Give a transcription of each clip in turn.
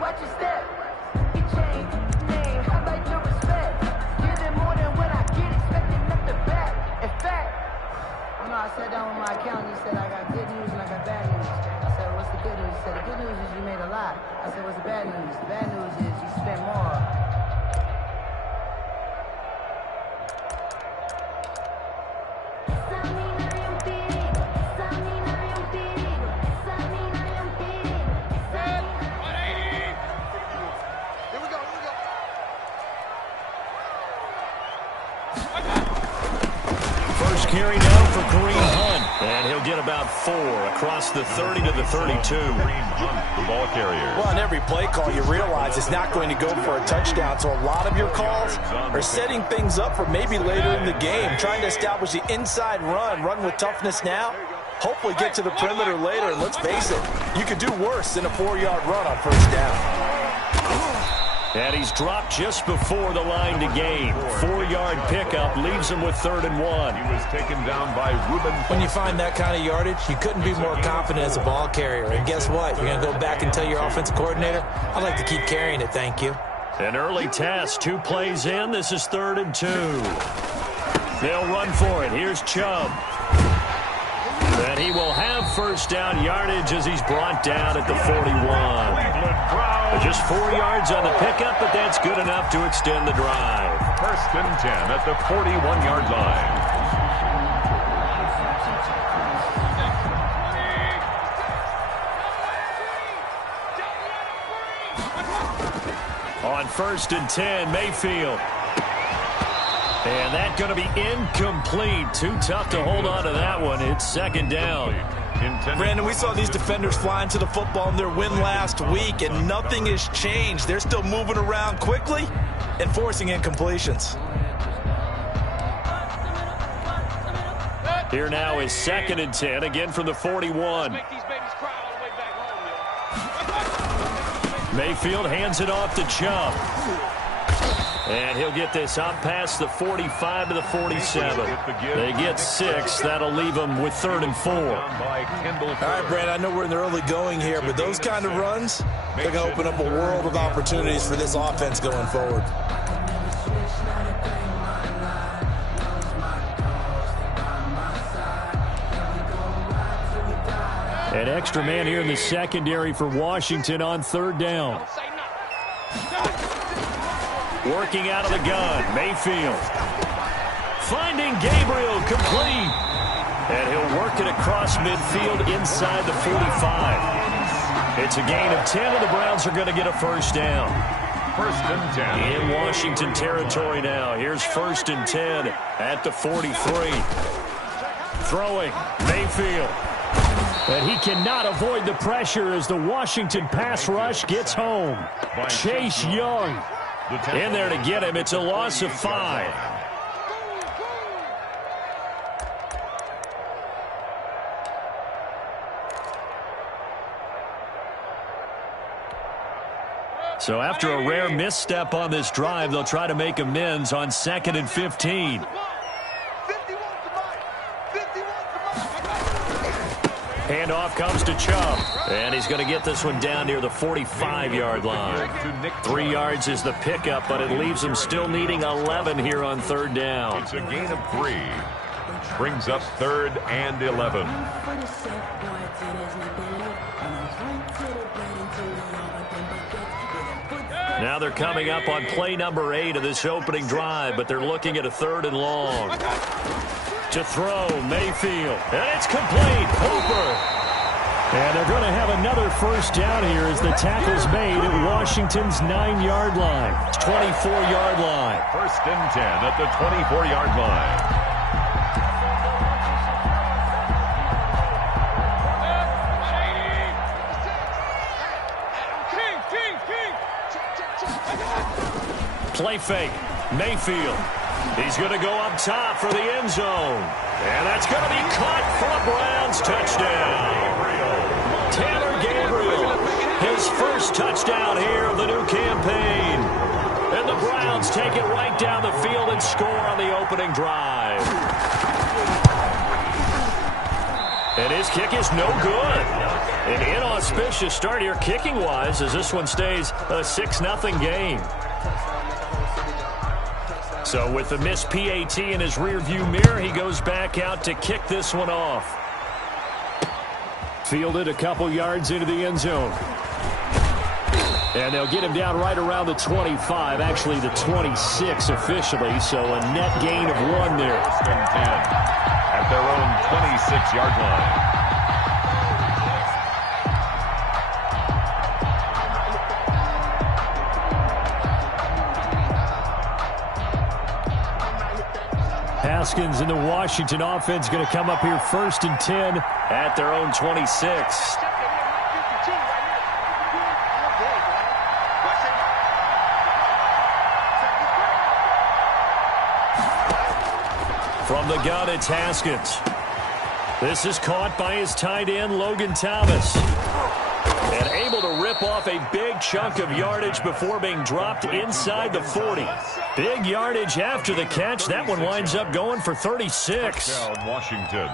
watch your step. He changed name, I like your respect. Give it more than what I get, expecting nothing back. In fact, you know, I sat down with my accountant. He said, I got good news and I got bad news. I said, what's the good news? He said, the good news is you made a lot. I said, what's the bad news? The bad news is you spent more. First carry now for Kareem Hunt. And he'll get about 4 across the 30 to the 32. Kareem Hunt, the ball carrier. Well, on every play call, you realize it's not going to go for a touchdown. So a lot of your calls are setting things up for maybe later in the game, trying to establish the inside run with toughness now. Hopefully get to the perimeter later, and let's face it, you could do worse than a 4-yard run on first down. And he's dropped just before the line to gain. 4-yard pickup leaves him with 3rd and 1. He was taken down by Ruben. When you find that kind of yardage, you couldn't be more confident as a ball carrier. And guess what? You're going to go back and tell your offensive coordinator, I'd like to keep carrying it, thank you. An early test, 2 plays in. This is 3rd and 2. They'll run for it. Here's Chubb. And he will have first down yardage as he's brought down at the 41. Just 4 yards on the pickup, but that's good enough to extend the drive. 1st and 10 at the 41-yard line. On 1st and 10, Mayfield. And that's going to be incomplete. Too tough to hold on to that one. It's 2nd down. Brandon, we saw these defenders flying to the football in their win last week, and nothing has changed. They're still moving around quickly and forcing incompletions. Here now is 2nd and 10, again from the 41. Mayfield hands it off to Chubb. And he'll get this up past the 45 to the 47. They get 6. That'll leave them with 3rd and 4. All right, Brandon, I know we're in the early going here, but those kind of runs, they're going to open up a world of opportunities for this offense going forward. An extra man here in the secondary for Washington on 3rd down. Working out of the gun, Mayfield. Finding Gabriel, complete. And he'll work it across midfield inside the 45. It's a gain of 10, and the Browns are going to get a first down. 1st and 10. In Washington territory now. Here's 1st and 10 at the 43. Throwing, Mayfield. And he cannot avoid the pressure as the Washington pass rush gets home. Chase Young in there to get him. It's a loss of 5. So after a rare misstep on this drive, they'll try to make amends on 2nd and 15. Handoff comes to Chubb. And he's going to get this one down near the 45-yard line. 3 yards is the pickup, but it leaves him still needing 11 here on 3rd down. It's a gain of 3. Brings up 3rd and 11. Now they're coming up on play number 8 of this opening drive, but they're looking at a 3rd and long. To throw, Mayfield. And it's complete. Hooper. And they're going to have another first down here as the tackle's made at Washington's 9-yard line. 24-yard line. 1st and 10 at the 24-yard line. Play fake. Mayfield. He's going to go up top for the end zone. And that's going to be caught for a Browns touchdown. Taylor Gabriel, his first touchdown here of the new campaign. And the Browns take it right down the field and score on the opening drive. And his kick is no good. An inauspicious start here kicking-wise as this one stays a 6-0 game. So with the missed PAT in his rearview mirror, he goes back out to kick this one off. Fielded a couple yards into the end zone. And they'll get him down right around the 25, actually the 26 officially, so a net gain of 1 there. At their own 26-yard line. Haskins and the Washington offense going to come up here 1st and 10 at their own 26. From the gun, it's Haskins. This is caught by his tight end, Logan Thomas. And able to rip off a big chunk of yardage before being dropped inside the 40. Big yardage after the catch. That one winds up going for 36. Touchdown, Washington.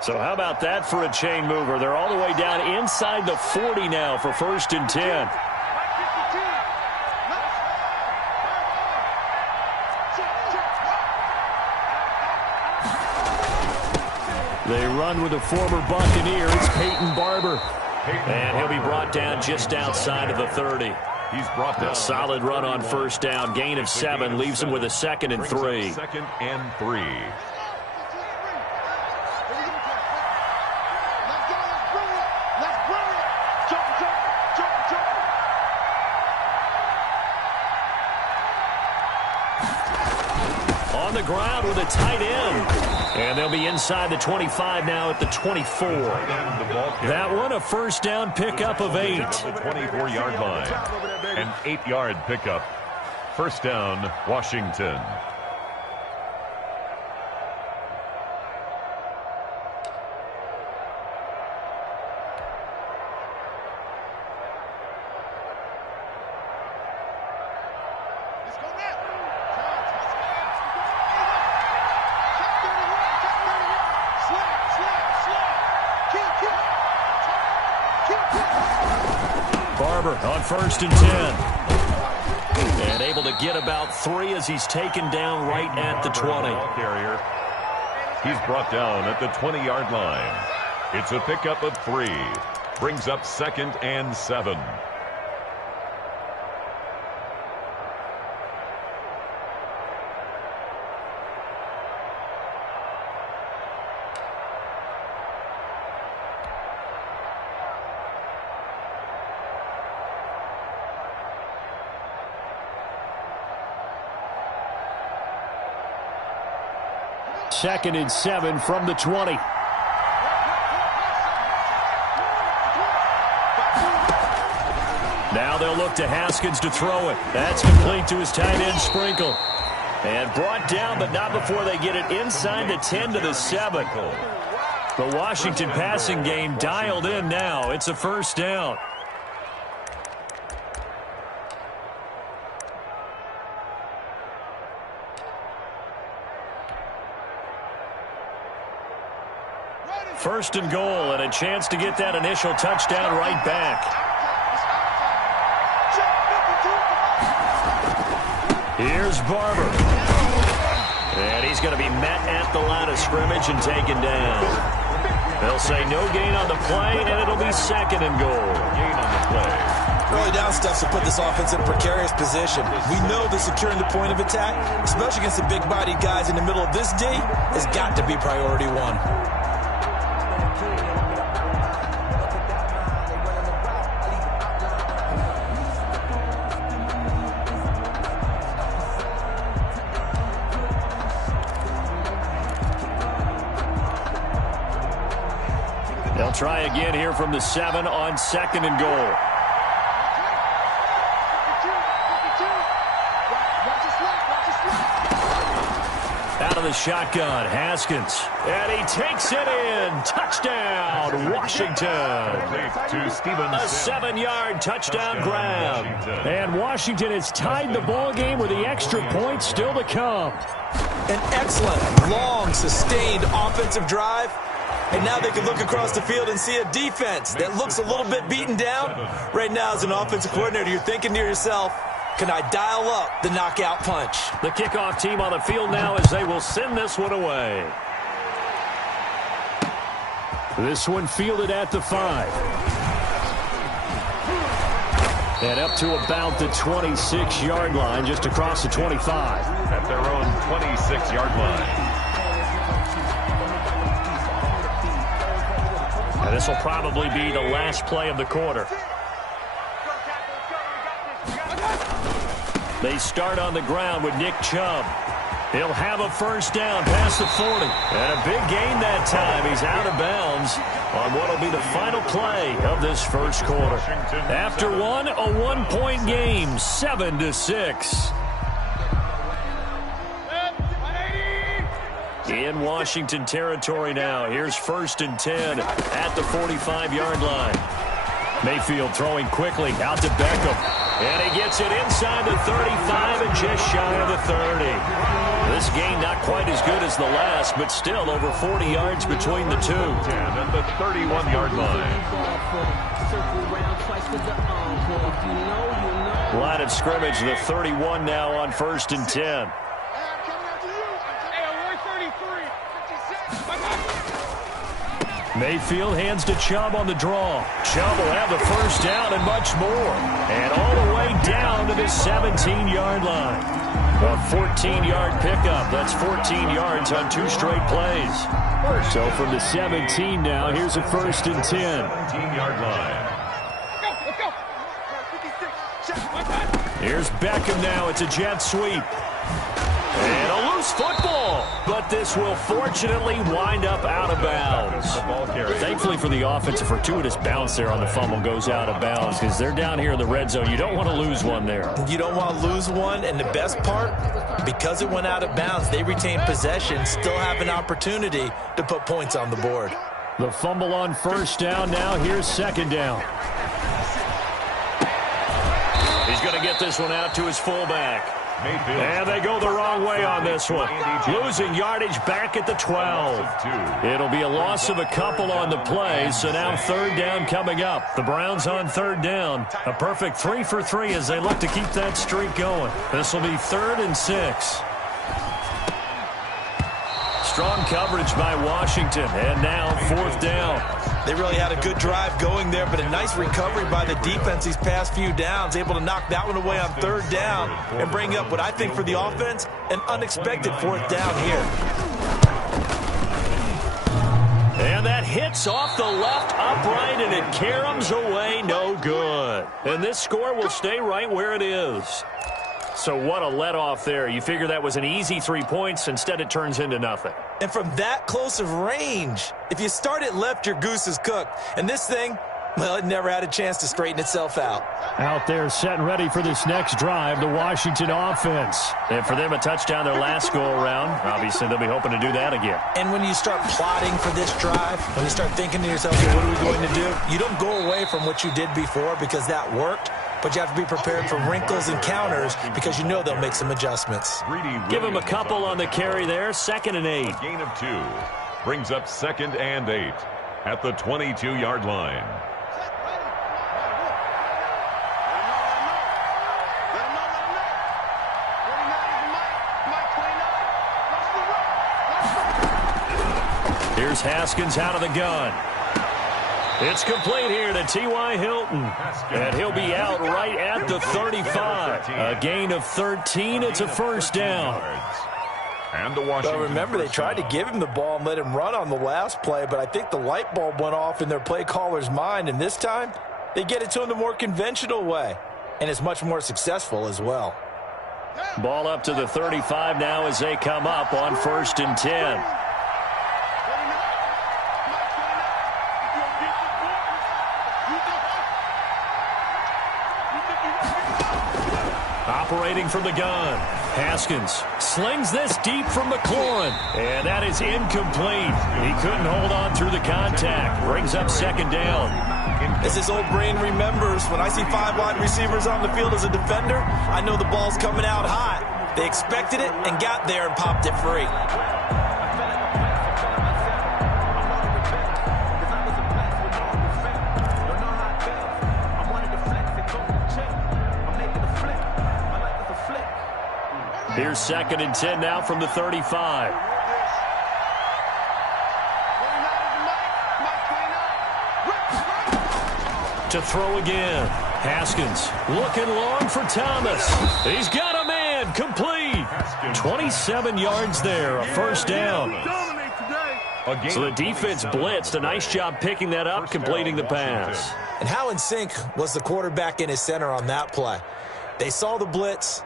So how about that for a chain mover? They're all the way down inside the 40 now for 1st and 10. They run with a former Buccaneer. It's Peyton Barber. And he'll be brought down just outside of the 30. He's brought down. A solid run on 1st down. Gain of 7 leaves him with a 2nd and 3. 2nd and 3. On the ground with a tight end. And they'll be inside the 25 now at the 24. That one a 1st down pickup of 8. The 24-yard line. An 8-yard pickup. 1st down, Washington. Barber on 1st and 10. And able to get about 3 as he's taken down right at the 20. Carrier. He's brought down at the 20-yard line. It's a pickup of 3. Brings up 2nd and 7. Second and 7 from the 20. Now they'll look to Haskins to throw it. That's complete to his tight end, Sprinkle. And brought down, but not before they get it inside the 10 to the 7. The Washington passing game dialed in now. It's a 1st down. First and goal, and a chance to get that initial touchdown right back. Here's Barber. And he's going to be met at the line of scrimmage and taken down. They'll say no gain on the play, and it'll be 2nd and goal. Gain on the play. Early down stuff to put this offense in a precarious position. We know that securing the point of attack, especially against the big-bodied guys in the middle of this D, has got to be priority 1. They'll try again here from the 7 on 2nd and goal. Out of the shotgun, Haskins. And he takes it in. Touchdown, Washington. To Stevenson. A 7-yard touchdown grab. And Washington has tied the ball game with the extra point still to come. An excellent, long, sustained offensive drive. And now they can look across the field and see a defense that looks a little bit beaten down. Right now, as an offensive coordinator, you're thinking to yourself, can I dial up the knockout punch? The kickoff team on the field now as they will send this one away. This one fielded at the 5. And up to about the 26-yard line, just across the 25. At their own 26-yard line. And this will probably be the last play of the quarter. They start on the ground with Nick Chubb. He'll have a first down past the 40. And a big gain that time. He's out of bounds on what will be the final play of this first quarter. After one, a 1-point game, 7-6. In Washington territory now. Here's 1st and 10 at the 45-yard line. Mayfield throwing quickly out to Beckham. And he gets it inside the 35 and just shy of the 30. This game not quite as good as the last, but still over 40 yards between the two. And the 31-yard line. Line of scrimmage, the 31 now on 1st and 10. Mayfield hands to Chubb on the draw. Chubb will have the first down and much more. And all the way down to the 17-yard line. A 14-yard pickup. That's 14 yards on 2 straight plays. So from the 17 now, here's a 1st and 10. 17-yard line. Here's Beckham now. It's a jet sweep. And a loose football, but this will fortunately wind up out of bounds. Thankfully for the offense, a fortuitous bounce there on the fumble goes out of bounds because they're down here in the red zone. You don't want to lose one there. You don't want to lose one, and the best part, because it went out of bounds, they retain possession, still have an opportunity to put points on the board. The fumble on 1st down now. Here's 2nd down. He's going to get this one out to his fullback. And they go the wrong way on this one. Losing yardage back at the 12. It'll be a loss of a couple on the play, so now 3rd down coming up. The Browns on 3rd down. A perfect 3 for 3 as they look to keep that streak going. This will be 3rd and 6. Strong coverage by Washington, and now 4th down. They really had a good drive going there, but a nice recovery by the defense these past few downs, able to knock that one away on 3rd down and bring up what I think for the offense, an unexpected 4th down here. And that hits off the left upright, and it caroms away, no good. And this score will stay right where it is. So what a let-off there. You figure that was an easy 3 points. Instead, it turns into nothing. And from that close of range, if you start it left, your goose is cooked. And this thing, well, it never had a chance to straighten itself out. Out there set and ready for this next drive, the Washington offense. And for them, a touchdown their last go-around. Obviously, they'll be hoping to do that again. And when you start plotting for this drive, when you start thinking to yourself, okay, what are we going to do? You don't go away from what you did before because that worked. But you have to be prepared for wrinkles and counters because you know they'll make some adjustments. Give him a couple on the carry there. 2nd and 8. A gain of 2 brings up 2nd and 8 at the 22-yard line. Here's Haskins out of the gun. It's complete here to T.Y. Hilton, and he'll be out right at the 35. A gain of 13. It's a 1st down. And the Washington. But remember, they tried to give him the ball and let him run on the last play, but I think the light bulb went off in their play caller's mind, and this time they get it to him the more conventional way, and it's much more successful as well. Ball up to the 35 now as they come up on 1st and 10. Operating from the gun. Haskins slings this deep from McLaurin, and that is incomplete. He couldn't hold on through the contact. Brings up second down. As his old brain remembers, when I see 5 wide receivers on the field as a defender, I know the ball's coming out hot. They expected it and got there and popped it free. Here's 2nd and 10 now from the 35. To throw again. Haskins looking long for Thomas. He's got a man. Complete. 27 yards there. A first down. So the defense blitzed. A nice job picking that up, completing the pass. And how in sync was the quarterback and his center on that play? They saw the blitz,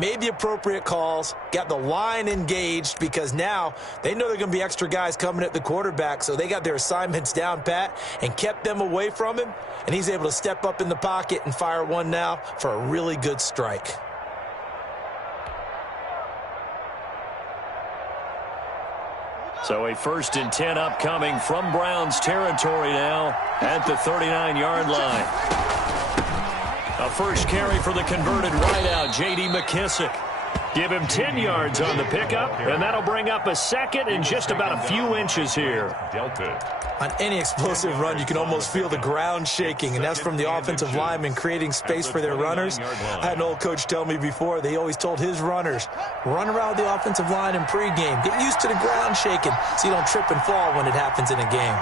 made the appropriate calls, got the line engaged because now they know there are going to be extra guys coming at the quarterback, so they got their assignments down pat and kept them away from him, and he's able to step up in the pocket and fire one now for a really good strike. So a 1st and 10 upcoming from Browns territory now at the 39-yard line. A first carry for the converted wideout, J.D. McKissick. Give him 10 yards on the pickup, and that'll bring up a second and just about a few inches here. On any explosive run, you can almost feel the ground shaking, and that's from the offensive linemen creating space for their runners. I had an old coach tell me before, they always told his runners, run around the offensive line in pregame. Get used to the ground shaking so you don't trip and fall when it happens in a game.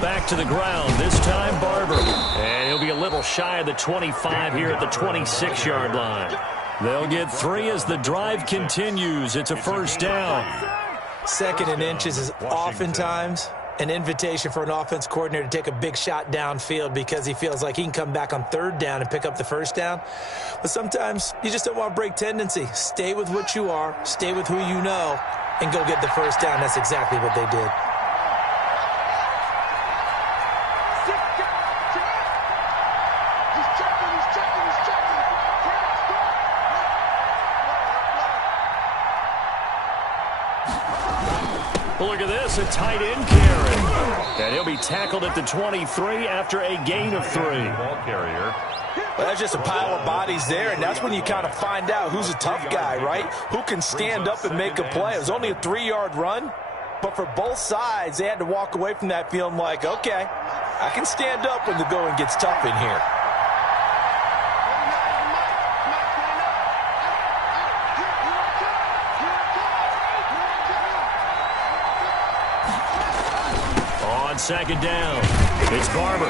Back to the ground, this time Barber. And he'll be a little shy of the 25 here at the 26-yard line. They'll get 3 as the drive continues. It's a first down. 2nd and inches is oftentimes an invitation for an offense coordinator to take a big shot downfield because he feels like he can come back on 3rd down and pick up the first down. But sometimes you just don't want to break tendency. Stay with what you are, stay with who you know, and go get the first down. That's exactly what they did. Look at this, a tight end carry. And he'll be tackled at the 23 after a gain of 3. Ball carrier. Well, that's just a pile of bodies there, and that's when you kind of find out who's a tough guy, right? Who can stand up and make a play. It was only a 3-yard run, but for both sides, they had to walk away from that feeling like, okay, I can stand up when the going gets tough in here. On 2nd down, it's Barber.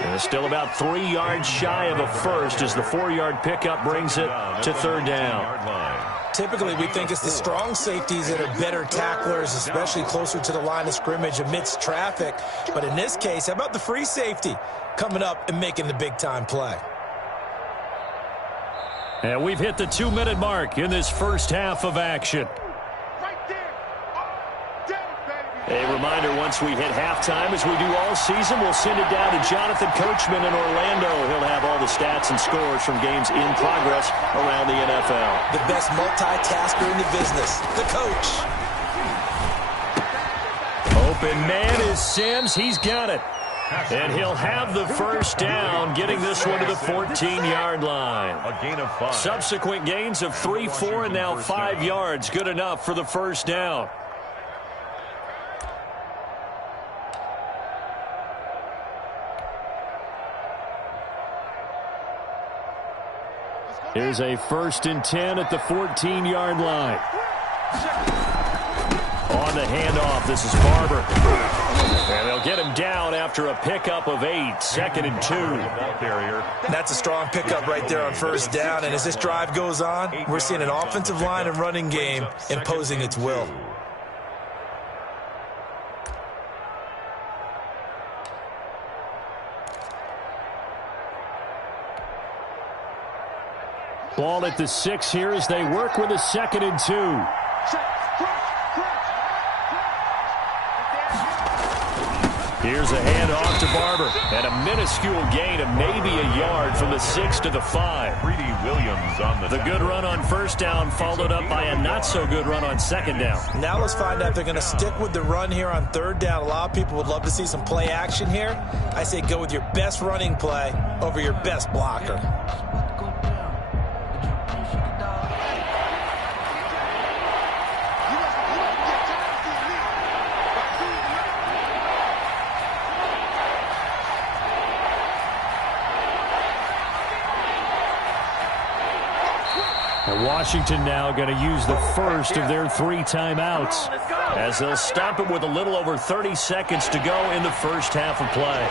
And it's still about 3 yards shy of a first as the 4-yard pickup brings it to 3rd down. Typically, we think it's the strong safeties that are better tacklers, especially closer to the line of scrimmage amidst traffic. But in this case, how about the free safety coming up and making the big-time play? And we've hit the 2-minute mark in this first half of action. A reminder, once we hit halftime, as we do all season, we'll send it down to Jonathan Coachman in Orlando. He'll have all the stats and scores from games in progress around the NFL. The best multitasker in the business, the coach. Open man is Sims. He's got it. And he'll have the first down, getting this one to the 14-yard line. A gain of 5. Subsequent gains of 3, 4, and now 5 yards. Good enough for the first down. Here's a 1st and 10 at the 14-yard line. On the handoff, this is Barber. And they'll get him down after a pickup of 8, 2nd and 2. Ball carrier. That's a strong pickup right there on first down. And as this drive goes on, we're seeing an offensive line and running game imposing its will. Ball at the 6 here as they work with a 2nd and 2. Here's a handoff to Barber. And a minuscule gain of maybe a yard from the 6 to the 5. Greedy Williams on the good run on first down followed up by a not-so-good run on second down. Now let's find out if they're going to stick with the run here on third down. A lot of people would love to see some play action here. I say go with your best running play over your best blocker. Washington now going to use the first of their 3 timeouts as they'll stop it with a little over 30 seconds to go in the first half of play.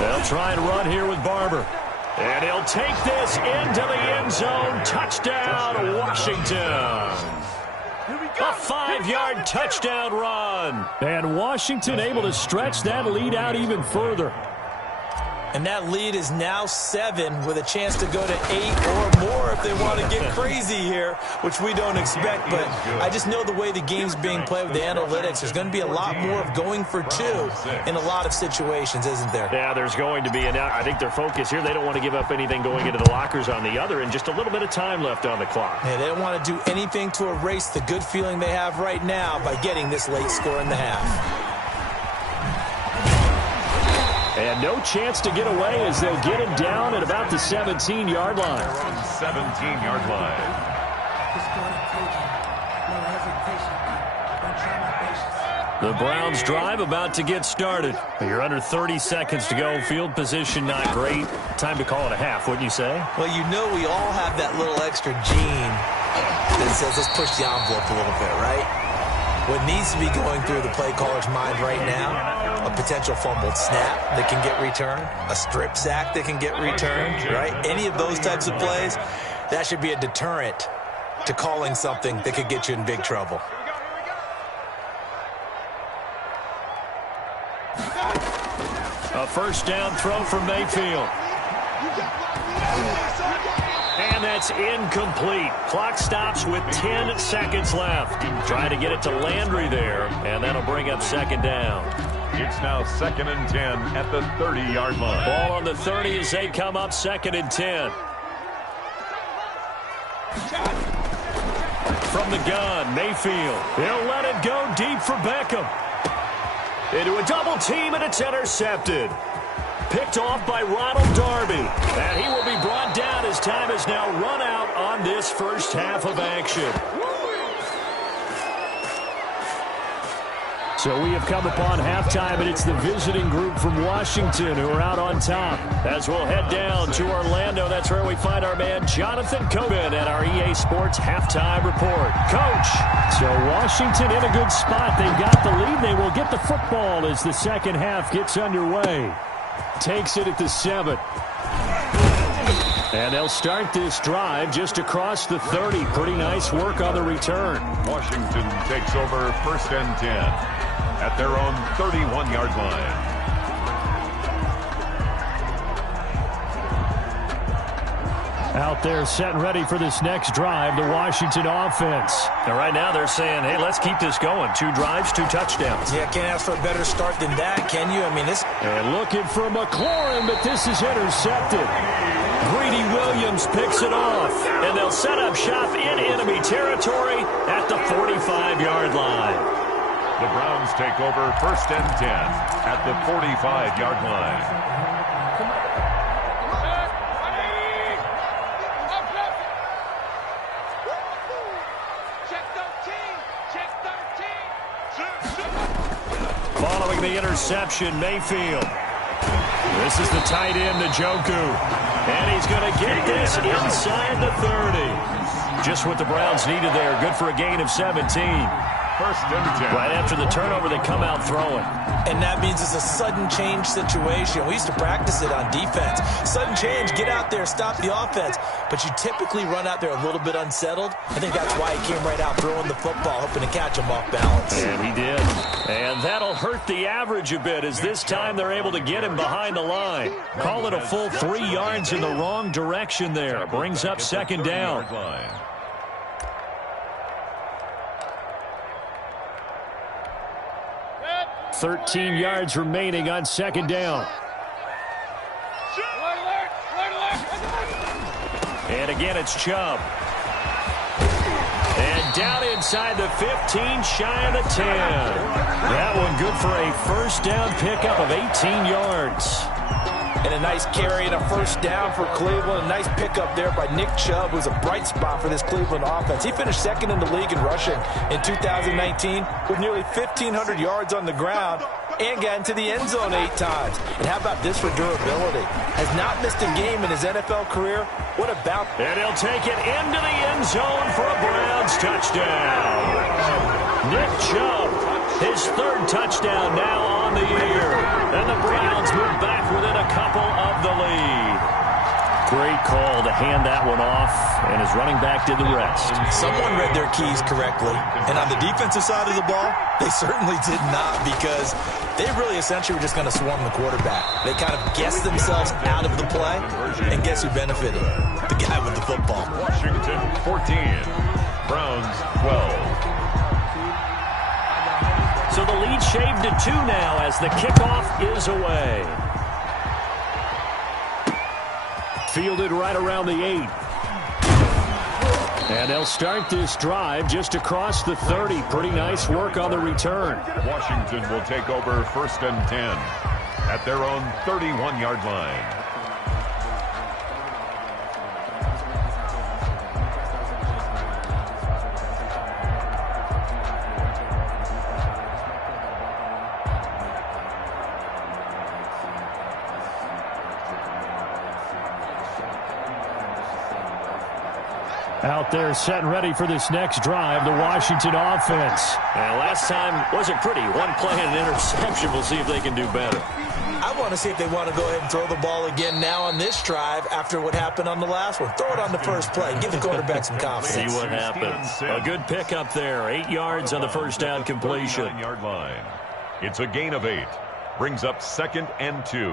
They'll try and run here with Barber. And he'll take this into the end zone. Touchdown, Washington. A 5-yard touchdown run. And Washington able to stretch that lead out even further. And that lead is now 7 with a chance to go to 8 or more if they want to get crazy here, which we don't expect. But I just know the way the game's being played with the analytics, there's going to be a lot more of going for 2 in a lot of situations, isn't there? Yeah, there's going to be. And I think their focus here, they don't want to give up anything going into the lockers on the other, and just a little bit of time left on the clock. Yeah, they don't want to do anything to erase the good feeling they have right now by getting this late score in the half. And no chance to get away as they'll get him down at about the 17-yard line. 17-yard line. The Browns drive about to get started. You're under 30 seconds to go. Field position not great. Time to call it a half, wouldn't you say? Well, you know we all have that little extra gene that says let's push the envelope a little bit, right? What needs to be going through the play caller's mind right now, a potential fumbled snap that can get returned, a strip sack that can get returned, right? Any of those types of plays, that should be a deterrent to calling something that could get you in big trouble. A first down throw from Mayfield. And that's incomplete. Clock stops with 10 seconds left. Trying to get it to Landry there, and that'll bring up second down. It's now 2nd and 10 at the 30-yard line. Ball on the 30 as they come up 2nd and 10. From the gun, Mayfield. He'll let it go deep for Beckham. Into a double team, and it's intercepted. Picked off by Ronald Darby. And he will be brought down as time has now run out on this first half of action. So we have come upon halftime, and it's the visiting group from Washington who are out on top. As we'll head down to Orlando, that's where we find our man Jonathan Coben at our EA Sports Halftime Report. Coach. So Washington in a good spot. They've got the lead. They will get the football as the second half gets underway. Takes it at the 7. And they'll start this drive just across the 30. Pretty nice work on the return. Washington takes over 1st and 10 at their own 31-yard line. Out there set and ready for this next drive, the Washington offense. And right now they're saying, hey, let's keep this going. 2 drives, 2 touchdowns. Yeah, can't ask for a better start than that, can you? I mean, this... And looking for McLaurin, but this is intercepted. Greedy Williams picks it off. And they'll set up shop in enemy territory at the 45-yard line. The Browns take over 1st and 10 at the 45-yard line. Following the interception, Mayfield. This is the tight end, Njoku. And he's going to get this inside the 30. Just what the Browns needed there. Good for a gain of 17. first and 10. Right after the turnover, they come out throwing. And that means it's a sudden change situation. We used to practice it on defense. Sudden change, get out there, stop the offense. But you typically run out there a little bit unsettled. I think that's why he came right out throwing the football, hoping to catch him off balance. And he did. And that'll hurt the average a bit, as this time they're able to get him behind the line. Call it a full 3 yards in the wrong direction there. Brings up second down. 13 yards remaining on second down. And again, it's Chubb. And down inside the 15, shy of the 10. That one good for a first down pickup of 18 yards. And a nice carry and a first down for Cleveland. A nice pickup there by Nick Chubb, who's a bright spot for this Cleveland offense. He finished second in the league in rushing in 2019 with nearly 1,500 yards on the ground and got into the end zone 8 times. And how about this for durability? Has not missed a game in his NFL career. What about? And he'll take it into the end zone for a Browns touchdown. Nick Chubb, his 3rd touchdown now on the year. And the Browns move back within a couple of the lead. Great call to hand that one off, and his running back did the rest. Someone read their keys correctly, and on the defensive side of the ball, they certainly did not, because they really essentially were just going to swarm the quarterback. They kind of guessed themselves out of the play, and guess who benefited? The guy with the football. Washington 14, Browns 12. So the lead shaved to 2 now as the kickoff is away. Fielded right around the 8. And they'll start this drive just across the 30. Pretty nice work on the return. Washington will take over first and 10 at their own 31-yard line. Out there setting ready for this next drive, the Washington offense. And last time wasn't pretty. One play and an interception. We'll see if they can do better. I want to see if they want to go ahead and throw the ball again now on this drive after what happened on the last one. Throw it on the first play. Give the quarterback some confidence. See what happens. A good pickup there. 8 yards on the first down completion. 9-yard line. It's a gain of 8. Brings up second and 2.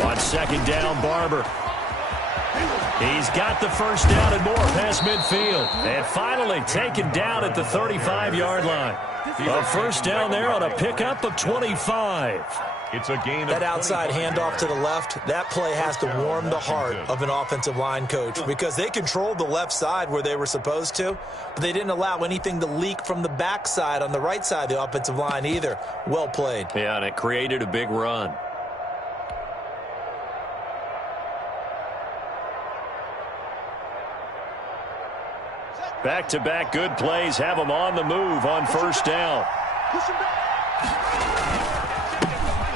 On second down, Barber. He's got the first down and more past midfield. And finally taken down at the 35-yard line. A first down there on a pickup of 25. It's a gain of that outside handoff to the left, that play has to warm the heart of an offensive line coach, because they controlled the left side where they were supposed to, but they didn't allow anything to leak from the backside on the right side of the offensive line either. Well played. Yeah, and it created a big run. Back-to-back good plays have them on the move on first down.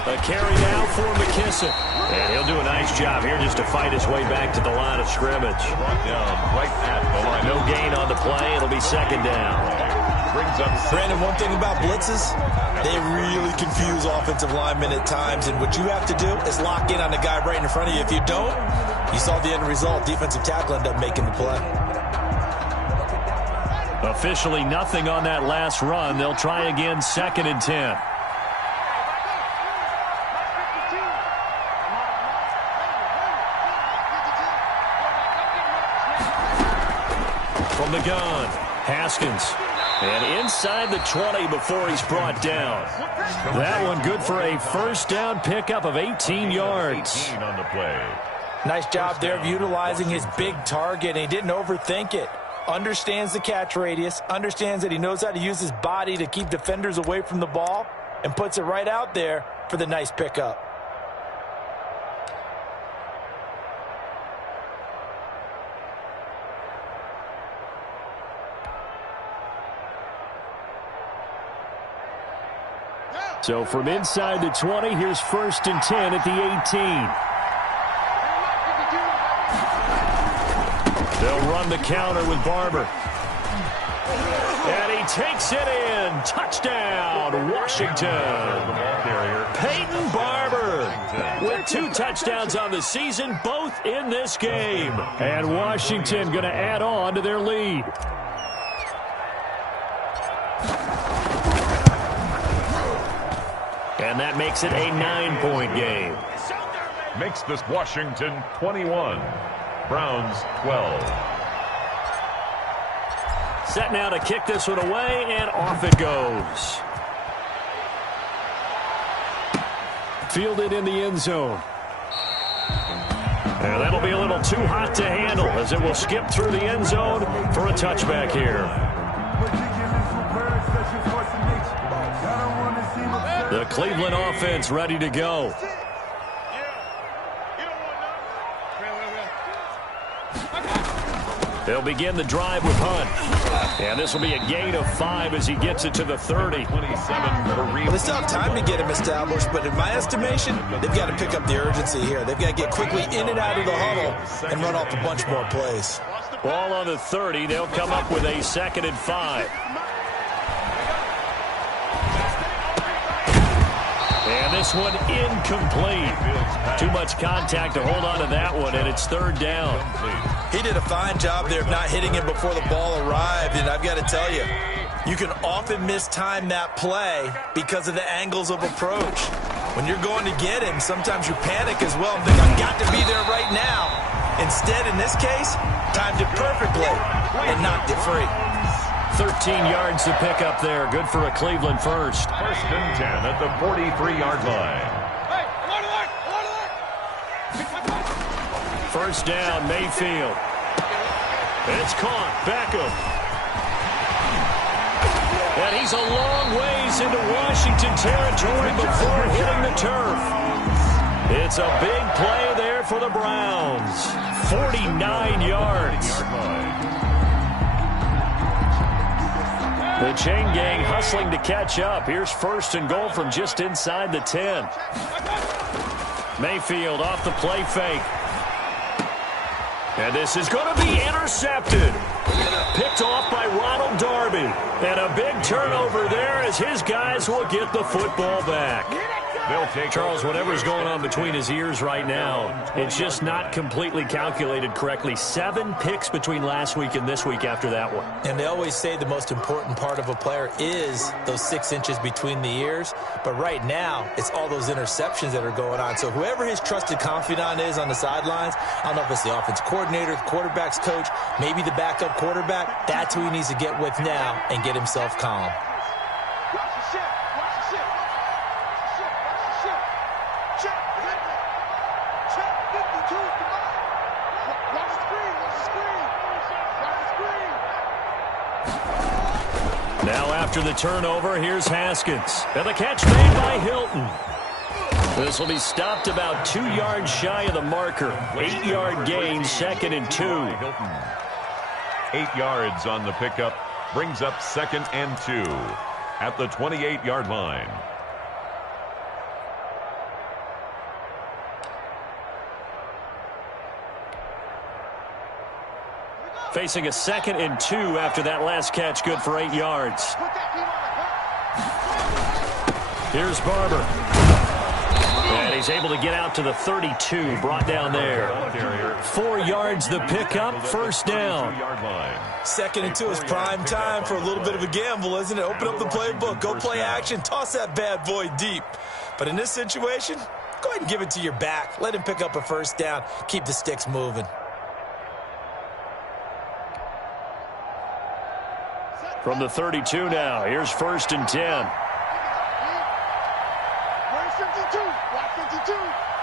A carry now for McKissick. And he'll do a nice job here just to fight his way back to the line of scrimmage. Brought down right at the line. No gain on the play. It'll be second down. Brings up Brandon, one thing about blitzes, they really confuse offensive linemen at times, and what you have to do is lock in on the guy right in front of you. If you don't, you saw the end result. Defensive tackle ended up making the play. Officially nothing on that last run. They'll try again, second and 10. From the gun, Haskins. And inside the 20 before he's brought down. That one good for a first down pickup of 18 yards. 18 on the play. Nice job there of utilizing his big target, and he didn't overthink it. Understands the catch radius, understands that he knows how to use his body to keep defenders away from the ball, and puts it right out there for the nice pickup. So from inside the 20, here's 1st and 10 at the 18. They'll run the counter with Barber. And he takes it in. Touchdown, Washington. Peyton Barber with 2 touchdowns on the season, both in this game. And Washington going to add on to their lead. And that makes it a 9-point game. Makes this Washington 21. Browns 12. Set now to kick this one away, and off it goes. Fielded in the end zone. And that'll be a little too hot to handle as it will skip through the end zone for a touchback here. The Cleveland offense ready to go. They'll begin the drive with Hunt. And this will be a gain of 5 as he gets it to the 30. 27 for Reed. They still have time to get him established, but in my estimation, they've got to pick up the urgency here. They've got to get quickly in and out of the huddle and run off a bunch more plays. Ball on the 30. They'll come up with a 2nd and 5. And this one incomplete. Too much contact to hold on to that one, and it's 3rd down. He did a fine job there of not hitting him before the ball arrived, and I've got to tell you, you can often mistime that play because of the angles of approach. When you're going to get him, sometimes you panic as well and think, I've got to be there right now. Instead, in this case, timed it perfectly and knocked it free. 13 yards to pick up there. Good for a Cleveland first. 1st and 10 at the 43-yard line. 1st down, Mayfield. It's caught. Beckham. And he's a long ways into Washington territory before hitting the turf. It's a big play there for the Browns. 49 yards. The chain gang hustling to catch up. Here's 1st and goal from just inside the 10. Mayfield off the play fake. And this is going to be intercepted. Picked off by Ronald Darby. And a big turnover there as his guys will get the football back. Charles, whatever's going on between his ears right now, it's just not completely calculated correctly. 7 picks between last week and this week after that one. And they always say the most important part of a player is those 6 inches between the ears. But right now, it's all those interceptions that are going on. So whoever his trusted confidant is on the sidelines, I don't know if it's the offense coordinator, the quarterback's coach, maybe the backup quarterback, that's who he needs to get with now and get himself calm. Now after the turnover, here's Haskins. And the catch made by Hilton. This will be stopped about 2 yards shy of the marker. 8-yard gain, 2nd and 2. 8 yards on the pickup. Brings up 2nd and 2 at the 28-yard line. Facing a 2nd and 2 after that last catch, good for 8 yards. Here's Barber. And he's able to get out to the 32, brought down there. 4 yards the pickup, 1st down. 2nd and 2 is prime time for a little bit of a gamble, isn't it? Open up the playbook, go play action, toss that bad boy deep. But in this situation, go ahead and give it to your back. Let him pick up a 1st down, keep the sticks moving. From the 32 now, here's 1st and 10. Where's 52? Watch 52.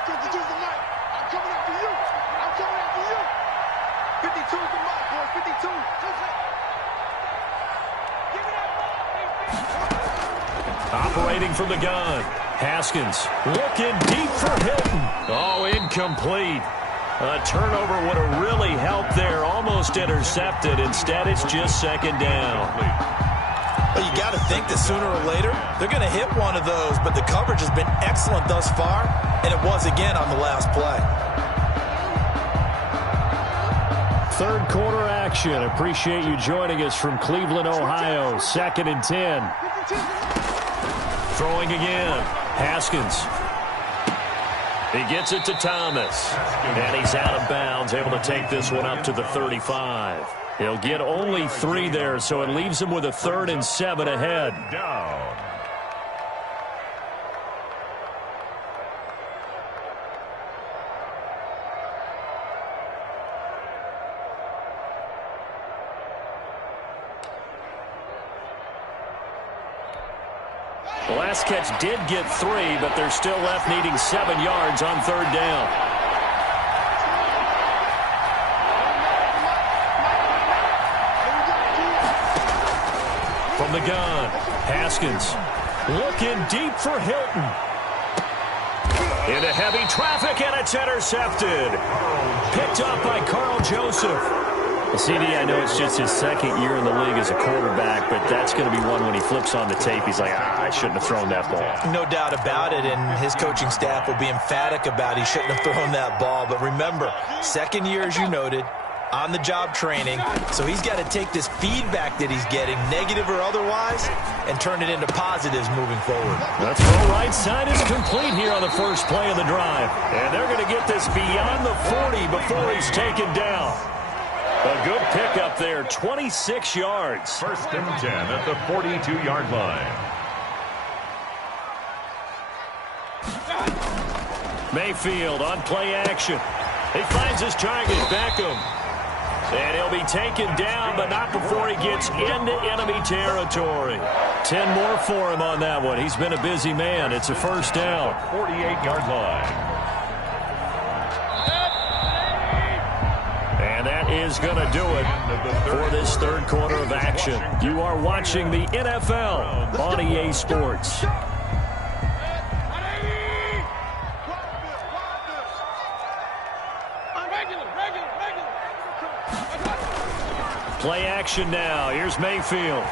52's the mark. I'm coming after you. I'm coming after you. 52's the mark, boys. 52. Operating from the gun. Haskins looking deep for Hilton. Oh, incomplete. A turnover would have really helped there. Almost intercepted. Instead, it's just 2nd down. Well, you got to think that sooner or later, they're going to hit one of those, but the coverage has been excellent thus far, and it was again on the last play. Third quarter action. Appreciate you joining us from Cleveland, Ohio. 2nd and 10. Throwing again. Haskins. He gets it to Thomas. And he's out of bounds, able to take this one up to the 35. He'll get only 3 there, so it leaves him with a 3rd and 7 ahead. Down. The last catch did get 3, but they're still left needing 7 yards on 3rd down. From the gun, Haskins looking deep for Hilton. Into heavy traffic, and it's intercepted. Picked up by Carl Joseph. CD, I know it's just his 2nd year in the league as a quarterback, but that's going to be one when he flips on the tape. He's like, I shouldn't have thrown that ball. No doubt about it, and his coaching staff will be emphatic about he shouldn't have thrown that ball. But remember, 2nd year, as you noted, on-the-job training, so he's got to take this feedback that he's getting, negative or otherwise, and turn it into positives moving forward. The throw right side is complete here on the first play of the drive. And they're going to get this beyond the 40 before he's taken down. A good pickup there, 26 yards. 1st and 10 at the 42-yard line. Mayfield on play action. He finds his target, Beckham. And he'll be taken down, but not before he gets into enemy territory. 10 more for him on that one. He's been a busy man. It's a 1st down. 48-yard line. And that is going to do it for this 3rd quarter of action. You are watching the NFL on EA Sports. Play action now. Here's Mayfield.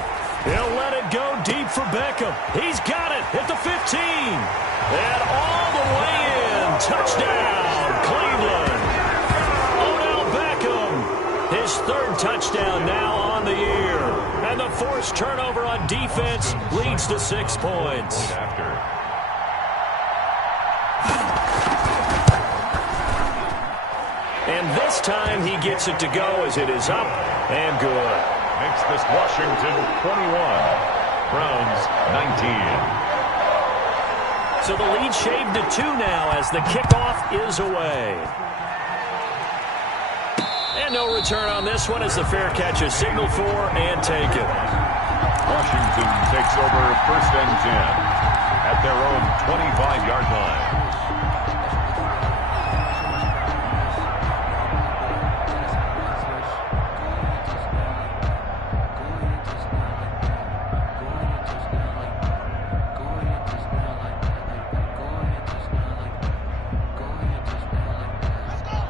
He'll let it go deep for Beckham. He's got it at the 15. And all the way in. Touchdown, Cleveland. Odell Beckham. His 3rd touchdown now on the year. And the forced turnover on defense leads to 6 points. And this time he gets it to go as it is up and good. Makes this Washington 21. Browns 19. So the lead shaved to 2 now as the kickoff is away. And no return on this one as the fair catch is signaled for and taken. Washington takes over 1st and 10 at their own 25-yard line.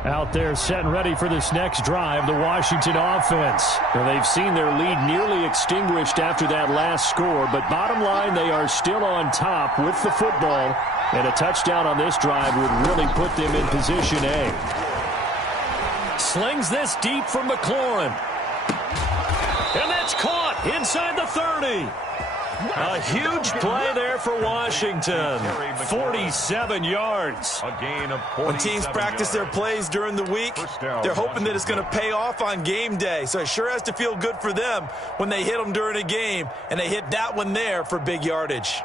Out there set and ready for this next drive, the Washington offense. And they've seen their lead nearly extinguished after that last score, but bottom line, they are still on top with the football, and a touchdown on this drive would really put them in position A. Slings this deep from McLaurin. And that's caught inside the 30. A huge play there for Washington. 47 yards. A gain of 47 When teams practice their plays during the week, they're hoping that it's going to pay off on game day. So it sure has to feel good for them when they hit them during a game, and they hit that one there for big yardage.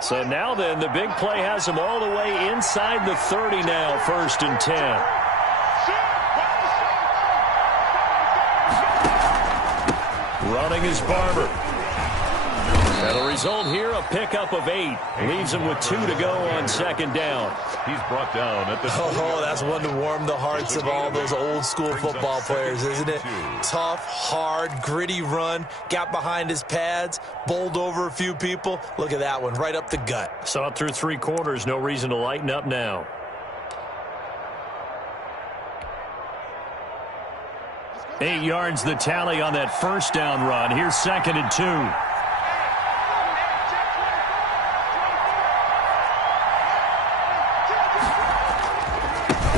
So now then, the big play has them all the way inside the 30 now, 1st and 10. Running is Barber. And the result here, a pickup of 8. Leaves him with 2 to go on 2nd down. He's brought down at the... Oh, that's one to warm the hearts of all those old-school football players, isn't it? Tough, hard, gritty run. Got behind his pads, bowled over a few people. Look at that one, right up the gut. Saw it through 3 quarters. No reason to lighten up now. 8 yards the tally on that first down run. Here's 2nd and 2.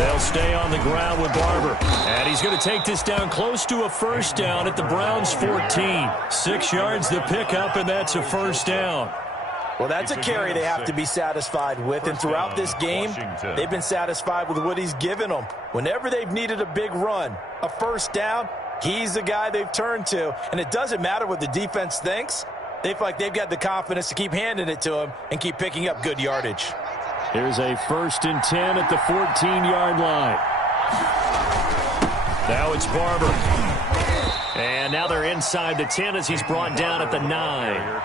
They'll stay on the ground with Barber. And he's going to take this down close to a first down at the Browns' 14. 6 yards the pickup, and that's a first down. Well, that's a carry they have to be satisfied with, and throughout this game, they've been satisfied with what he's given them. Whenever they've needed a big run, a first down, he's the guy they've turned to, and it doesn't matter what the defense thinks. They feel like they've got the confidence to keep handing it to him and keep picking up good yardage. Here's a 1st and 10 at the 14-yard line. Now it's Barber. And now they're inside the 10 as he's brought down at the 9.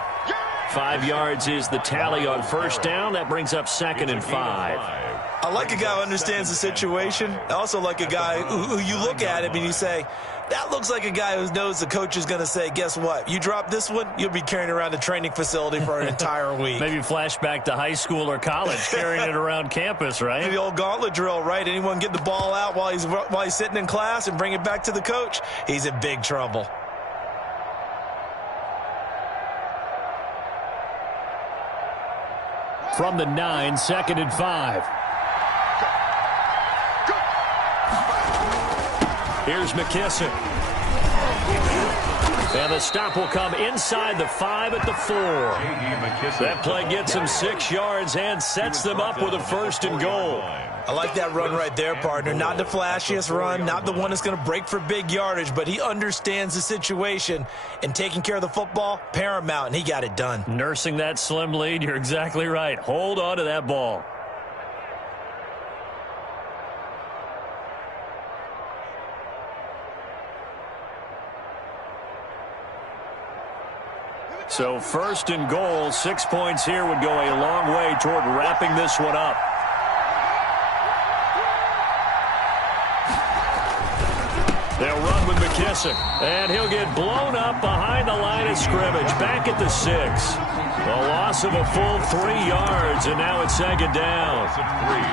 5 yards is the tally on first down. That brings up 2nd and 5. I like a guy who understands the situation. I also like a guy who you look at him and you say, that looks like a guy who knows the coach is going to say, guess what? You drop this one, you'll be carrying around a training facility for an entire week. Maybe flashback to high school or college, carrying it around campus, right? The old gauntlet drill, right? Anyone get the ball out while he's sitting in class and bring it back to the coach, he's in big trouble. From the 9, 2nd and 5. Here's McKissick. And the stop will come inside the 5 at the 4. That play gets them 6 yards and sets them up with a 1st and goal. I like that run right there, partner. Not the flashiest run, not the one that's going to break for big yardage, but he understands the situation, and taking care of the football, paramount, and he got it done. Nursing that slim lead, you're exactly right. Hold on to that ball. So 1st and goal, 6 points here would go a long way toward wrapping this one up. They'll run with McKissick, and he'll get blown up behind the line of scrimmage, back at the 6. A loss of a full 3 yards, and now it's 2nd down.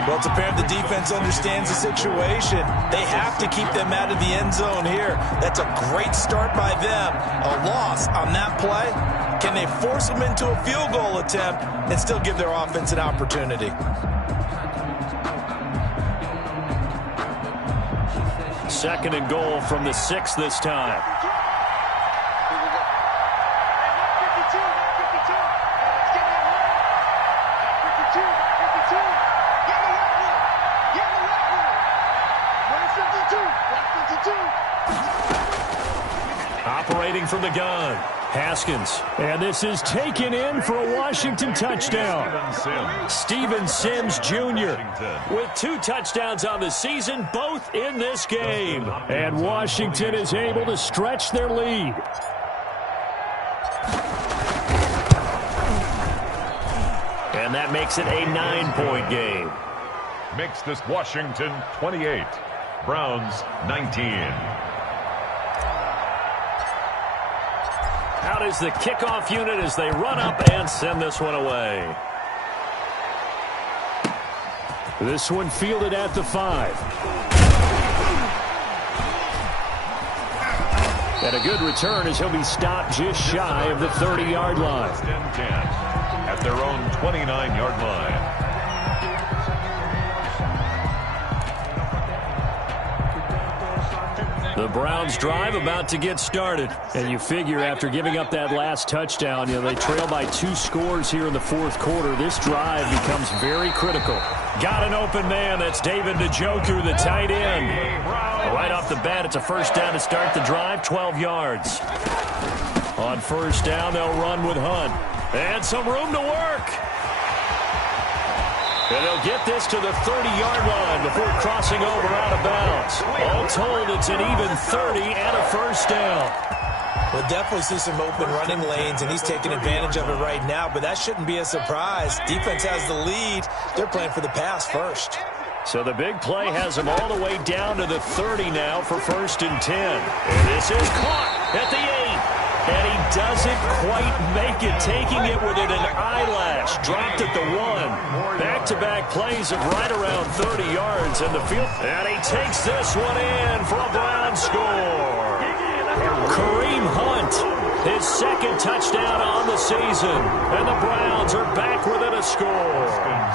Well, it's apparent the defense understands the situation. They have to keep them out of the end zone here. That's a great start by them. A loss on that play. Can they force them into a field goal attempt and still give their offense an opportunity? Second and goal from the 6 this time. Operating from the gun, Haskins. And this is taken in for a Washington touchdown. Steven Sims Jr. with 2 touchdowns on the season, both in this game. And Washington is able to stretch their lead. And that makes it a 9-point game. Makes this Washington 28, Browns 19. Out is the kickoff unit as they run up and send this one away. This one fielded at the 5. And a good return as he'll be stopped just shy of the 30-yard line. At their own 29-yard line. The Browns drive about to get started. And you figure after giving up that last touchdown, they trail by 2 scores here in the 4th quarter. This drive becomes very critical. Got an open man. That's David Njoku, the tight end. Right off the bat, it's a first down to start the drive, 12 yards. On first down, they'll run with Hunt. And some room to work. And they'll get this to the 30-yard line before crossing over out of bounds. All told, it's an even 30 and a first down. We'll definitely see some open running lanes, and he's taking advantage of it right now, but that shouldn't be a surprise. Defense has the lead. They're playing for the pass first. So the big play has him all the way down to the 30 now for 1st and 10. And this is caught at the 8. And he doesn't quite make it, taking it within an eyelash. Dropped at the 1. Back-to-back plays of right around 30 yards in the field. And he takes this one in for a Brown score. His second touchdown on the season. And the Browns are back within a score.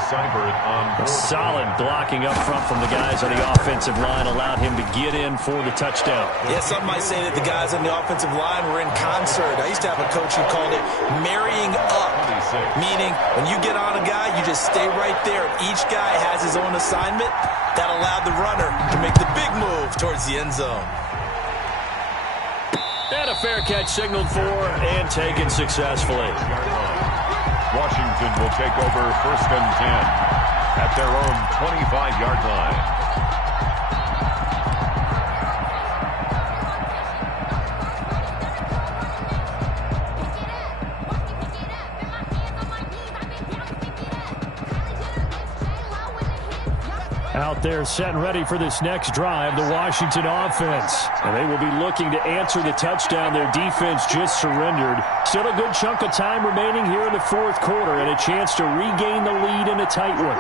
A solid blocking up front from the guys on the offensive line allowed him to get in for the touchdown. Yeah, some might say that the guys on the offensive line were in concert. I used to have a coach who called it marrying up, meaning when you get on a guy, you just stay right there. Each guy has his own assignment. That allowed the runner to make the big move towards the end zone. And a fair catch signaled for and taken successfully. Washington will take over 1st and 10 at their own 25-yard line. Out there set and ready for this next drive, the Washington offense. And they will be looking to answer the touchdown their defense just surrendered. Still a good chunk of time remaining here in the 4th quarter and a chance to regain the lead in a tight one.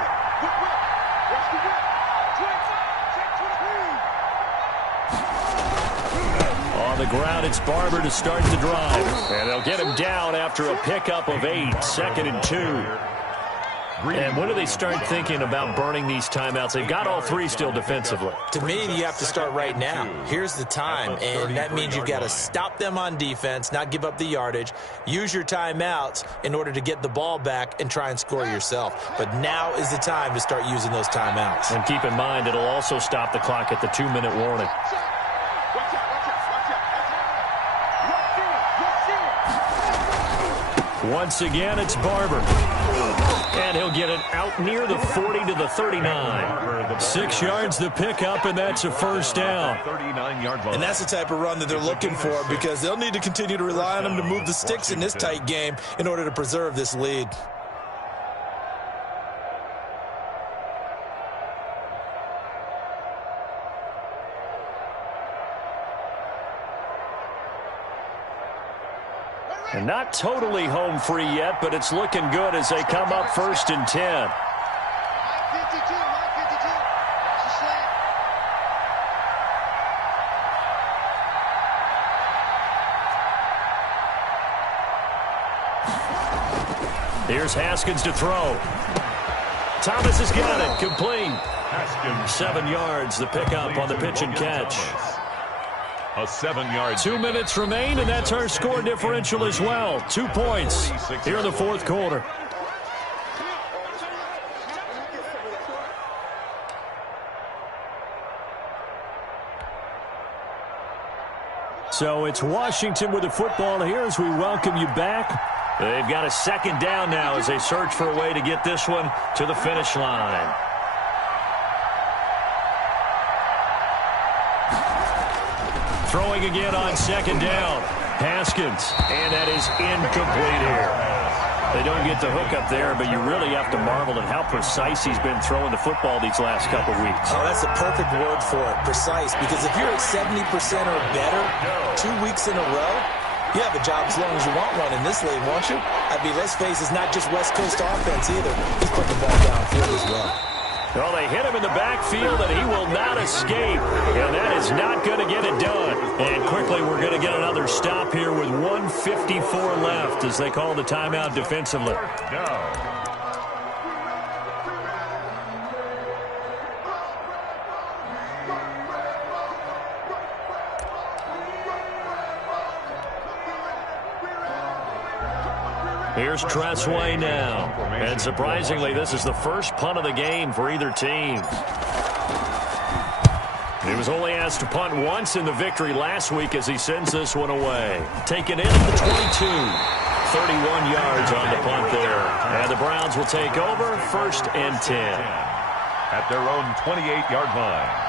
On the ground, it's Barber to start the drive. And they'll get him down after a pickup of 8, 2nd and 2. And when do they start thinking about burning these timeouts? They've got all 3 still defensively. To me, you have to start right now. Here's the time, and that means you've got to stop them on defense, not give up the yardage, use your timeouts in order to get the ball back and try and score yourself. But now is the time to start using those timeouts. And keep in mind, it'll also stop the clock at the 2-minute warning. Once again, it's Barber. And he'll get it out near the 40 to the 39. 6 yards the pickup, and that's a first down. And that's the type of run that they're looking for because they'll need to continue to rely on him to move the sticks in this tight game in order to preserve this lead. And not totally home free yet, but it's looking good as they come up 1st and 10. Here's Haskins to throw. Thomas has got it. Complete. 7 yards, the pickup on the pitch and catch. A 7-yard. 2 minutes remain, and that's our score differential as well. 2 points here in the 4th quarter. So it's Washington with the football here as we welcome you back. They've got a 2nd down now as they search for a way to get this one to the finish line. Throwing again on 2nd down. Haskins, and that is incomplete here. They don't get the hook up there, but you really have to marvel at how precise he's been throwing the football these last couple weeks. Oh, that's the perfect word for it, precise, because if you're at 70% or better 2 weeks in a row, you have a job as long as you want one in this league, won't you? I mean, let's face it, it's not just West Coast offense either. He's putting the ball downfield as well. Well, they hit him in the backfield, and he will not escape. And that is not going to get it done. And quickly, we're going to get another stop here with 1:54 left as they call the timeout defensively. Here's Tressway now. And surprisingly, this is the first punt of the game for either team. He was only asked to punt once in the victory last week as he sends this one away. Taken in at the 22. 31 yards on the punt there. And the Browns will take over 1st and 10. At their own 28-yard line.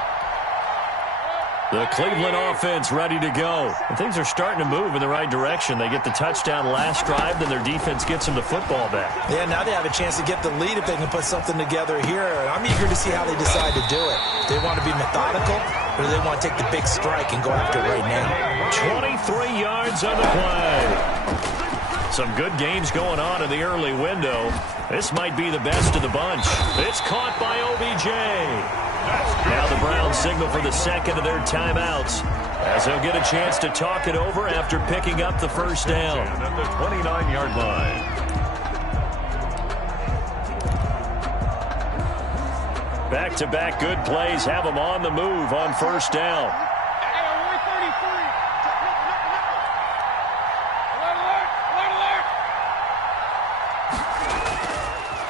The Cleveland offense ready to go. And things are starting to move in the right direction. They get the touchdown last drive, then their defense gets them the football back. Yeah, now they have a chance to get the lead if they can put something together here. And I'm eager to see how they decide to do it. Do they want to be methodical, or do they want to take the big strike and go after it right now? 23 yards on the play. Some good games going on in the early window. This might be the best of the bunch. It's caught by OBJ. Now the Browns signal for the second of their timeouts, as they'll get a chance to talk it over after picking up the first down. At the 29-yard line. Back-to-back good plays have them on the move on first down.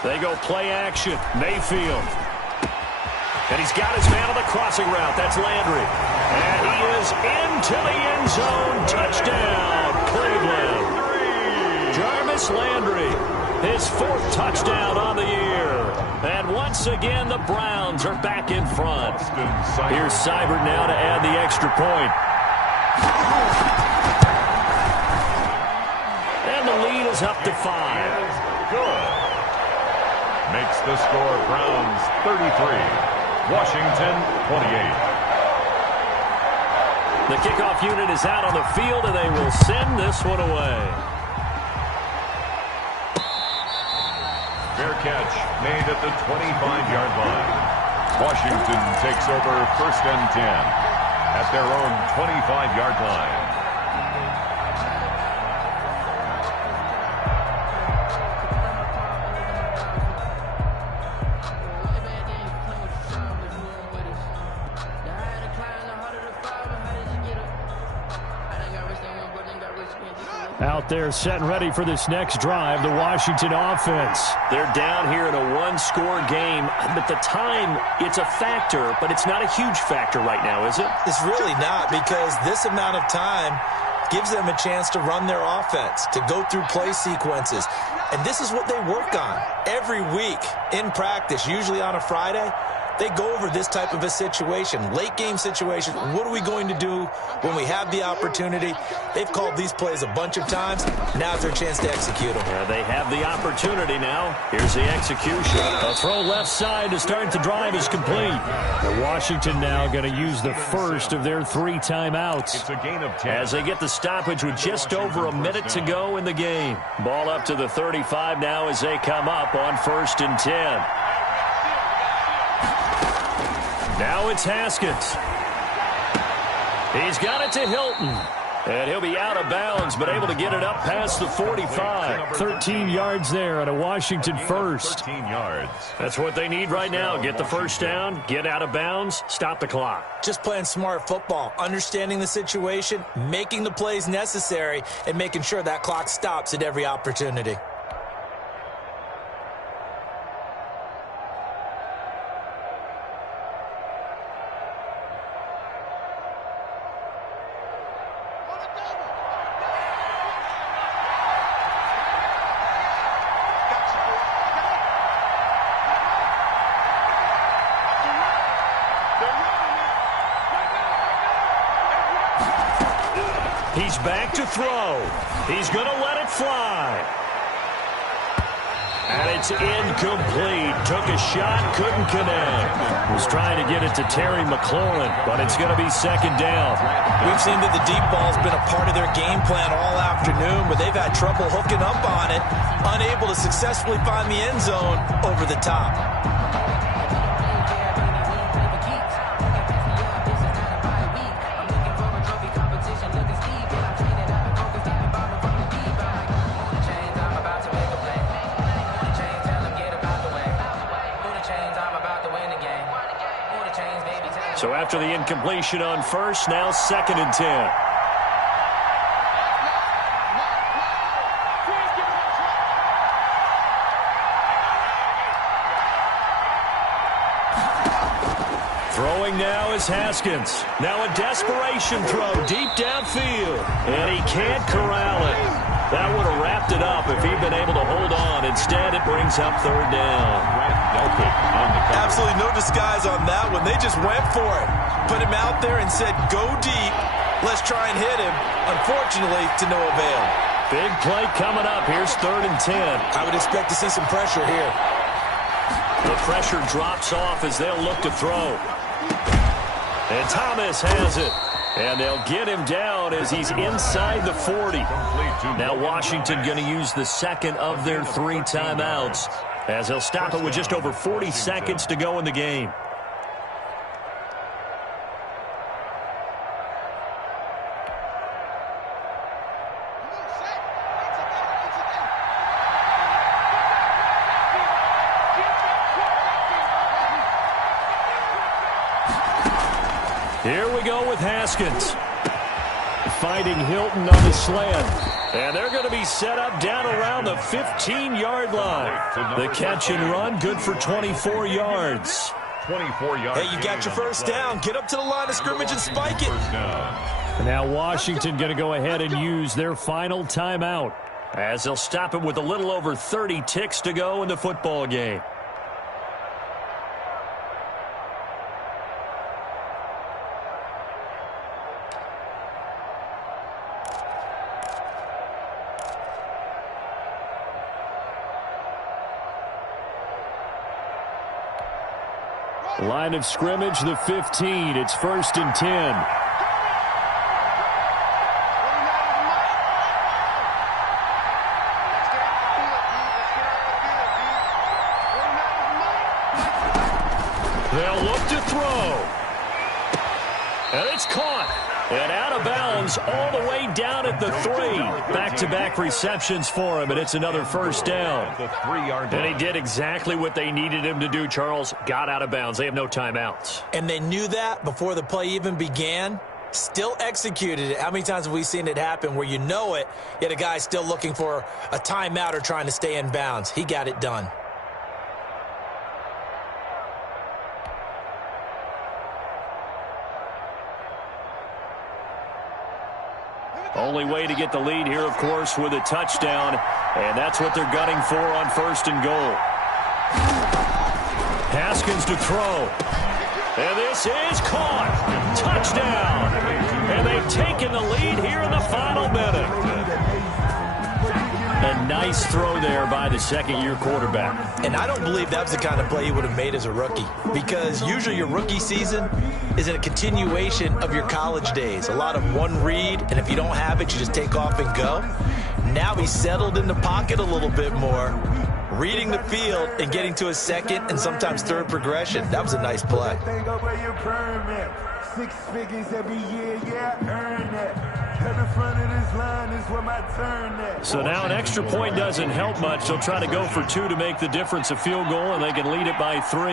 They go play action. Mayfield. And he's got his man on the crossing route. That's Landry. And he is into the end zone. Touchdown, Cleveland. Jarvis Landry, his fourth touchdown on the year. And once again, the Browns are back in front. Here's Seibert now to add the extra point. And the lead is up to 5. Good. Makes the score Browns 33. Washington 28. The kickoff unit is out on the field, and they will send this one away. Fair catch made at the 25-yard line. Washington takes over 1st and 10 at their own 25-yard line. Out there set and ready for this next drive, the Washington offense. They're down here in a one-score game. At the time, it's a factor, but it's not a huge factor right now, is it? It's really not, because this amount of time gives them a chance to run their offense, to go through play sequences. And this is what they work on every week in practice, usually on a Friday. They go over this type of a situation, late game situation. What are we going to do when we have the opportunity? They've called these plays a bunch of times. Now's their chance to execute them. Yeah, they have the opportunity now. Here's the execution. A throw left side to start the drive is complete. And Washington now going to use the first of their 3 timeouts. It's a gain of 10. As they get the stoppage with just over a minute to go in the game. Ball up to the 35 now as they come up on 1st and 10. Now it's Haskins. He's got it to Hilton. And he'll be out of bounds, but able to get it up past the 45. 13 yards there at a Washington first. 13 yards. That's what they need right now. Get the first down, get out of bounds, stop the clock. Just playing smart football, understanding the situation, making the plays necessary, and making sure that clock stops at every opportunity. He's back to throw. He's going to let it fly. And it's incomplete. Took a shot, couldn't connect. Was trying to get it to Terry McLaurin, but it's going to be 2nd down. We've seen that the deep ball's been a part of their game plan all afternoon, but they've had trouble hooking up on it, unable to successfully find the end zone over the top. So after the incompletion on first, now 2nd and 10. Throwing now is Haskins. Now a desperation throw deep downfield. And he can't corral it. That would have wrapped it up if he'd been able to hold on. Instead, it brings up 3rd down. Absolutely no disguise on that one. They just went for it. Put him out there and said, go deep. Let's try and hit him. Unfortunately, to no avail. Big play coming up. Here's 3rd and 10. I would expect to see some pressure here. The pressure drops off as they'll look to throw. And Thomas has it. And they'll get him down as he's inside the 40. Now Washington going to use the second of their 3 timeouts, as they'll stop it with just over 40 seconds to go in the game. Haskins. Fighting Hilton on the slant. And they're going to be set up down around the 15-yard line. The catch and run, good for 24 yards. 24 yards. Hey, you got your first down. Get up to the line of scrimmage and spike it. And now Washington going to go ahead and use their final timeout, as they'll stop it with a little over 30 ticks to go in the football game. Line of scrimmage, the 15. It's 1st and 10. They'll look to throw. And it's caught. And out of bounds all the way down at the 3. Back-to-back receptions for him, and it's another first down. And he did exactly what they needed him to do, Charles. Got out of bounds. They have no timeouts. And they knew that before the play even began. Still executed it. How many times have we seen it happen where you know it, yet a guy still looking for a timeout or trying to stay in bounds? He got it done. Only way to get the lead here, of course, with a touchdown. And that's what they're gunning for on 1st and goal. Haskins to throw. And this is caught. Touchdown. And they've taken the lead here in the final minute. A nice throw there by the second-year quarterback. And I don't believe that was the kind of play he would have made as a rookie, because usually your rookie season is in a continuation of your college days. A lot of one read, and if you don't have it, you just take off and go. Now he's settled in the pocket a little bit more, reading the field and getting to a second and sometimes third progression. That was a nice play. 6 figures every year, earn that. Every front of this line is where my turn at. So now an extra point doesn't help much. They'll try to go for 2 to make the difference a field goal, and they can lead it by 3.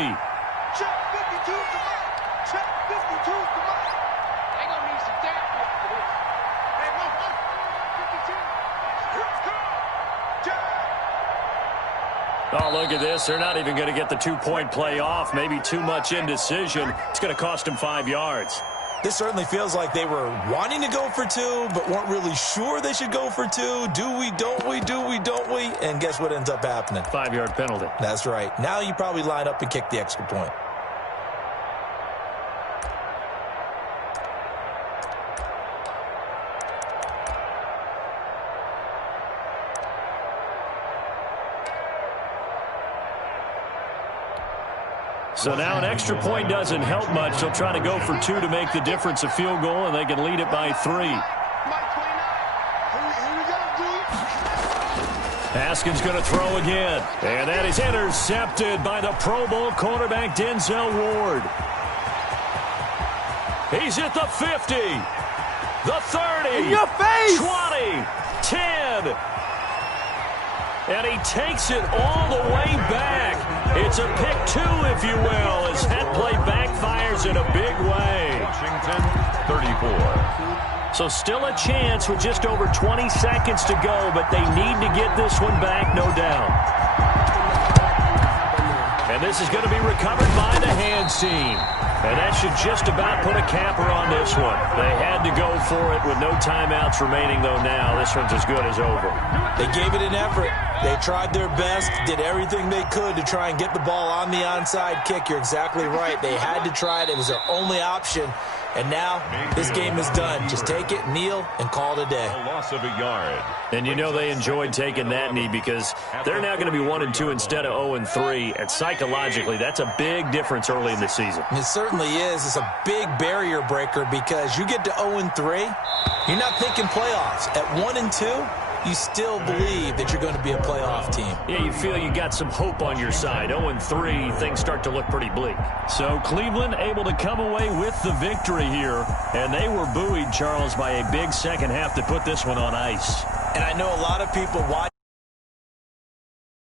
Check 52 to Mike. Check 52 to Mike. They gonna need some damn work for this. Hey, look, 52. Let's go. Check. Oh, look at this. They're not even going to get the 2-point play off. Maybe too much indecision. It's going to cost them 5 yards. This certainly feels like they were wanting to go for 2, but weren't really sure they should go for 2. Do we, don't we, do we, don't we? And guess what ends up happening? 5-yard penalty. That's right. Now you probably line up and kick the extra point. So now an extra point doesn't help much. They'll try to go for 2 to make the difference a field goal, and they can lead it by 3. Haskins going to throw again. And that is intercepted by the Pro Bowl cornerback Denzel Ward. He's at the 50. The 30. In your face. 20. 10. And he takes it all the way back. It's a pick 2, if you will, as that play backfires in a big way. Washington, 34. So still a chance with just over 20 seconds to go, but they need to get this one back, no doubt. And this is going to be recovered by the hands team. And that should just about put a capper on this one. They had to go for it with no timeouts remaining, though now. This one's as good as over. They gave it an effort. They tried their best, did everything they could to try and get the ball on the onside kick. You're exactly right. They had to try it. It was their only option. And now this game is done. Just take it, kneel, and call it a day. A loss of a yard. And you know they enjoyed taking that knee because they're now going to be 1-2 instead of 0-3. And psychologically, that's a big difference early in the season. It certainly is. It's a big barrier breaker because you get to 0-3, you're not thinking playoffs. At 1-2, you still believe that you're going to be a playoff team. Yeah, you feel you got some hope on your side. 0-3, things start to look pretty bleak. So Cleveland able to come away with the victory here. And they were buoyed, Charles, by a big second half to put this one on ice. And I know a lot of people watch.